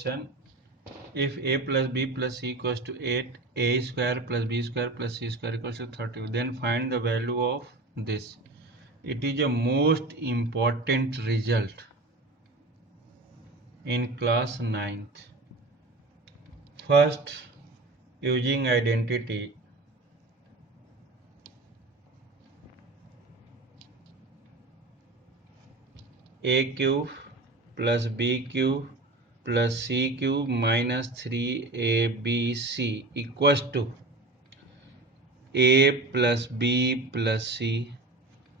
question. If a plus b plus c equals to 8, a square plus b square plus c square equals to 30, then find the value of this. It is a most important result in class 9th. First, using identity, a cube plus b cube plus c cube minus 3abc equals to a plus b plus c,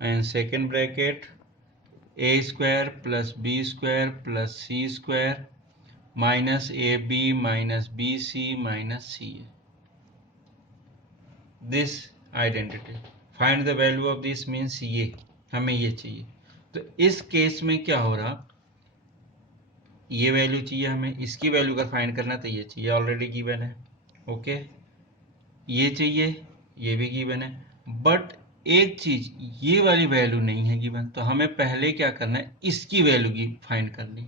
and second bracket a square plus b square plus c square minus ab minus bc minus ca. This identity, find the value of this means ये हमें ये चाहिए. तो इस case में क्या हो रहा, ये वैल्यू चाहिए हमें, इसकी वैल्यू अगर फाइंड करना तो ये चाहिए, ऑलरेडी गिवन है. ओके, ये चाहिए, ये भी गिवन है, बट एक चीज ये वाली वैल्यू नहीं है गिवन, तो हमें पहले क्या करना है, इसकी वैल्यू फाइंड करनी.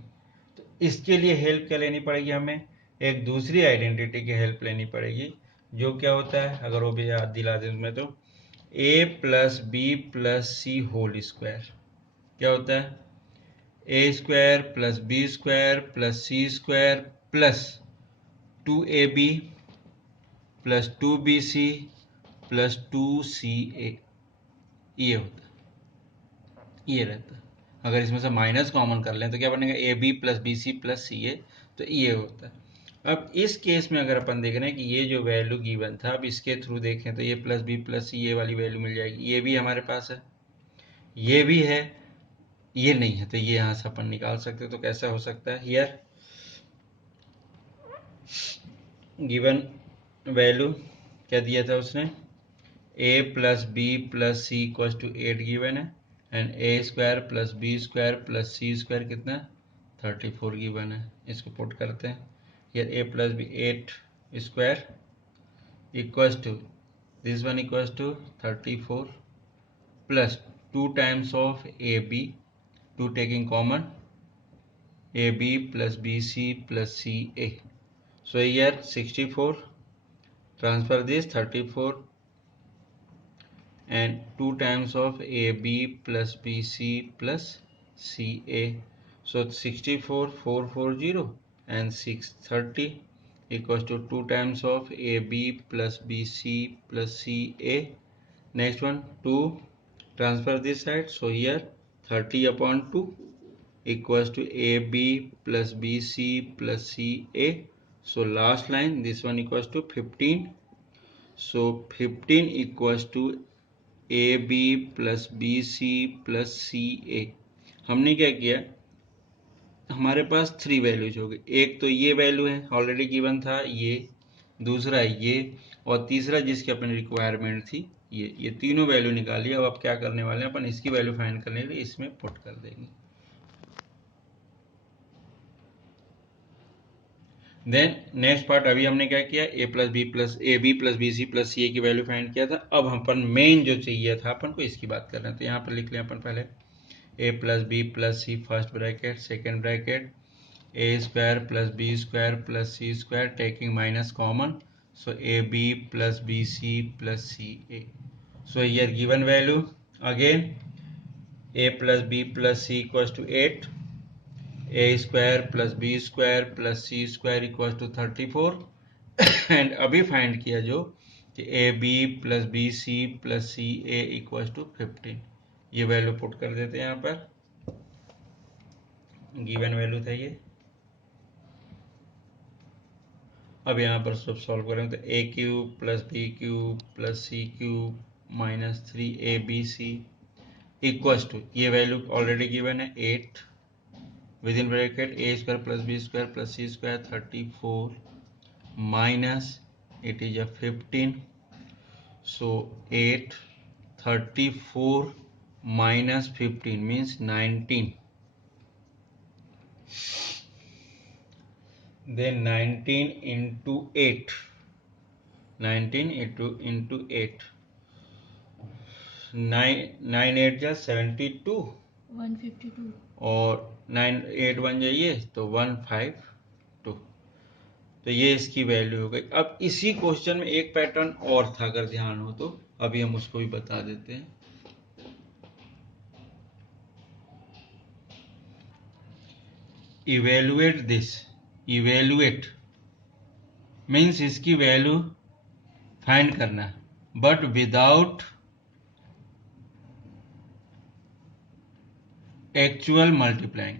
तो इसके लिए हेल्प क्या लेनी पड़ेगी, हमें एक दूसरी आइडेंटिटी की हेल्प लेनी पड़ेगी, जो क्या होता है, अगर वो भी याद दिला दें मैं, तो a plus B plus C whole square क्या होता है, A square plus B square plus C square plus 2ab plus 2bc plus 2ca. ये होता है, ये रहता है. अगर इसमें से माइनस कॉमन कर लें तो क्या बनेगा, A B plus B C plus C A. तो ये होता है. अब इस केस में अगर अपन देख रहे हैं कि ये जो वैल्यू गिवन था, अब इसके थ्रू देखें तो ये प्लस बी प्लस सी ये वाली वैल्यू मिल जाएगी. ये भी हमारे पास है, ये भी है, ये नहीं है, तो ये यहाँ से अपन निकाल सकते. तो कैसा हो सकता है, हियर गिवन वैल्यू क्या दिया था उसने, a plus B plus C equals to 8 given है, and A square plus B square plus C square कितना 34 गिवन है. इसको पुट करते हैं, here a plus B 8 square equals to this one equals to 34 plus 2 times of A B, 2 taking common, ab plus bc plus ca. So here 64, transfer this 34 and 2 times of ab plus bc plus ca. So 64 440 and 630 equals to 2 times of ab plus bc plus ca. Next one 2, transfer this side, so here 30 upon 2 equals to ab plus bc plus ca. So last line, this one equals to 15. So 15 equals to ab plus bc plus ca. हमने क्या किया, हमारे पास 3 values हो गई. एक तो ये value है, ऑलरेडी गिवन था ये, दूसरा ये, और तीसरा जिसकी अपनी रिक्वायरमेंट थी ये तीनों वैल्यू निकाली. अब आप क्या करने वाले हैं, अपन इसकी वैल्यू फाइंड करने के लिए इसमें पुट कर देंगे. देन नेक्स्ट पार्ट, अभी हमने क्या किया, A B plus B C plus C A की वैल्यू फाइंड किया था. अब हम अपन मेन जो चाहिए था अपन को इसकी बात कर रहे हैं. तो यहाँ पर लिख लें अपन पहले A plus B plus C first bracket, second bracket A square plus B square plus C square taking minus common, so A B plus B C plus C A. So here given value again A plus B plus C equals to 8, a square plus b square plus c square equals to 34 and अभी find किया जो कि A B plus B C plus C A equals to 15. ये value put कर देते हैं यहाँ पर, गिवन वैल्यू था ये. अब यहाँ पर सब सॉल्व करेंगे तो A cube plus B cube plus C cube minus 3abc equals to, ये वैल्यू ऑलरेडी गिवन है 8 within bracket a square plus b square plus c square 34 minus it is a 15. So 8 34 minus 15 means 19. Then 19 into 8, 19 into 8, 9 8 just 72, 152 और 9 8 1 जाइए तो 152. तो ये इसकी value हो गई। अब इसी क्वेश्चन में एक पैटर्न और था, अगर ध्यान हो तो अभी हम उसको भी बता देते हैं। इवेलुएट दिस, इवेलुएट मीन्स इसकी वैल्यू फाइंड करना, बट विदाउट एक्चुअल मल्टीप्लाइंग।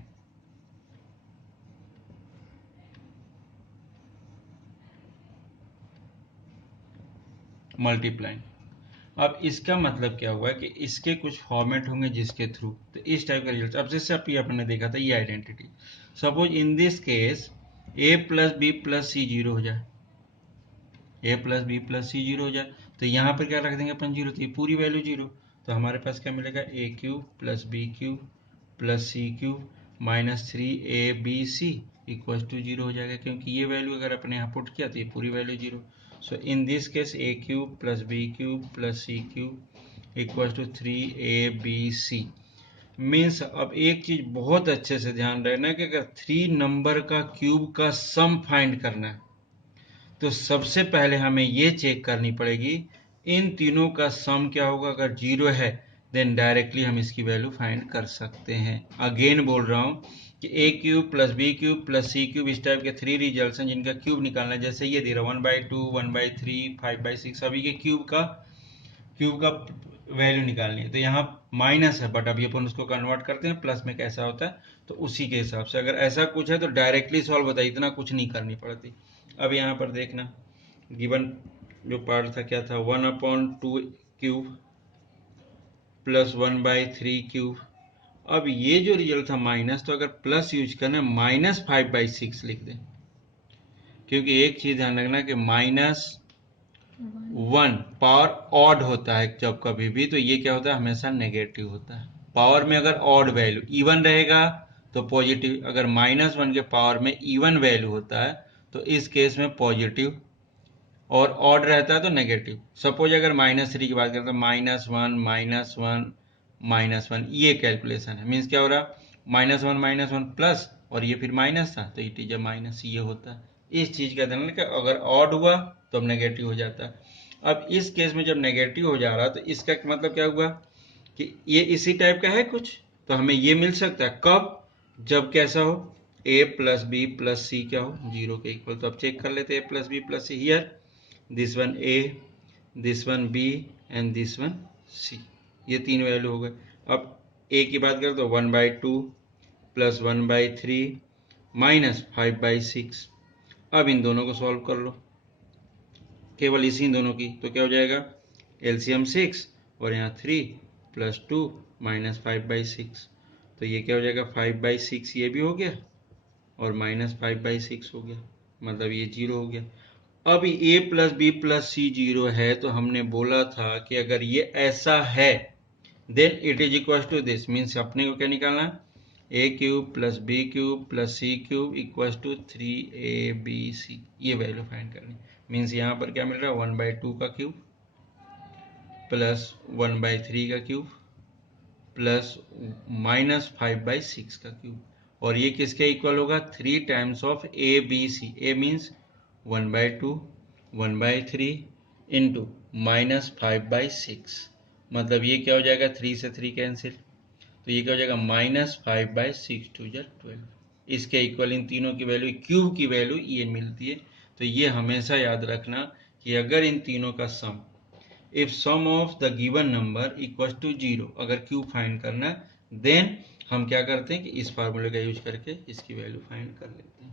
अब इसका मतलब क्या हुआ कि इसके कुछ फॉर्मेट होंगे जिसके थ्रू तो इस टाइप का रिजल्ट। अब जैसे अभी आपने देखा था ये identity, suppose in this case a plus B plus C zero हो जाए, a plus B plus C zero हो जाए, तो यहाँ पर क्या रख देंगे अपन जीरो, तो ये पूरी वैल्यू जीरो। तो हमारे पास क्या मिलेगा, A cube plus B cube plus C cube minus 3ab equal to zero हो जाएगा, क्योंकि ये वैल्यू अगर अपने यहाँ पुट किया तो ये पूरी value zero. So in this case A cube plus B cube plus C cube equal to 3abc means. अब एक चीज बहुत अच्छे से ध्यान रखना कि अगर 3 नंबर का क्यूब का सम फाइंड करना है तो सबसे पहले हमें ये चेक करनी पड़ेगी इन तीनों का सम क्या होगा। अगर जीरो है देन डायरेक्टली हम इसकी वैल्यू फाइंड कर सकते हैं। अगेन बोल रहा हूं कि A cube plus B cube plus C cube इस टाइप के 3 रिजल्ट्स हैं जिनका क्यूब निकालना है। जैसे ये दे रहा 1/2 1/3 5/6 अभी के क्यूब का वैल्यू निकालनी है। तो यहाँ माइनस है बट अभी अपन उसको कन्वर्ट करते हैं प्लस में, कैसा होता है तो उसी के हिसाब से अगर ऐसा कुछ है तो डायरेक्टली सॉल्व होता है, इतना कुछ नहीं करनी पड़ती। अब यहाँ पर देखना गिवन जो पार्ट था क्या था, 1/2 क्यूब प्लस 1/3 क्यूब। अब ये जो रिजल्ट था माइनस, तो अगर प्लस यूज करना -5/6 लिख दें, क्योंकि एक चीज ध्यान रखना कि -1 पावर ऑड होता है जब कभी भी, तो ये क्या होता है हमेशा नेगेटिव होता है। पावर में अगर ऑड वैल्यू इवन रहेगा तो पॉजिटिव, अगर -1 के पावर में इवन वैल्यू होता है तो इस केस में पॉजिटिव, और ऑड रहता है तो नेगेटिव। सपोज अगर -3 की बात करें तो -1 -1 ये कैलकुलेशन है। मीन्स क्या हो रहा, -1 प्लस और ये फिर माइनस था तो इट इज अ माइनस, ये होता है। इस चीज का ध्यान रखना, अगर ऑड हुआ तो अब नेगेटिव हो जाता है। अब इस केस में जब नेगेटिव हो जा रहा तो इसका मतलब क्या हुआ कि ये इसी टाइप का है कुछ, तो हमें ये मिल सकता है कब, जब कैसा हो a प्लस बी प्लस सी क्या हो जीरो के इक्वल। तो अब चेक कर लेते हैं a plus B plus C, here this one a, this one b and this one c, ये तीन वैल्यू हो गए। अब a की बात करें तो 1/2 प्लस 1/3 माइनस 5/6। अब इन दोनों को सॉल्व कर लो, केवल इसी दोनों की, तो क्या हो जाएगा एलसीएम 6 और यहाँ 3 प्लस 2 माइनस 5/6, तो ये क्या हो जाएगा 5/6 ये भी हो गया और माइनस 5/6 हो गया, मतलब ये जीरो हो गया। अब a plus B plus C zero है तो हमने बोला था कि अगर ये ऐसा है then it is equal to this, means अपने को क्या निकालना है A cube plus B cube plus C cube equal to 3abc, ये वैल्यू फाइंड करनी। मीन्स यहाँ पर क्या मिल रहा है 1/2 का क्यूब प्लस 1/3 का क्यूब प्लस -5/6 का क्यूब, और ये किसके इक्वल होगा 3 times of abc। a means 1/2 1/3 into -5/6, मतलब ये क्या हो जाएगा 3 से 3 कैंसिल, तो ये क्या हो जाएगा -5/6 2 × 12। इसके इक्वल इन तीनों की वैल्यू, क्यूब की वैल्यू ये मिलती है। तो ये हमेशा याद रखना कि अगर इन तीनों का sum, if sum of the given number equal to 0, अगर क्यूब फाइंड करना है देन हम क्या करते हैं कि इस फार्मूले का यूज करके इसकी वैल्यू फाइंड कर लेते हैं।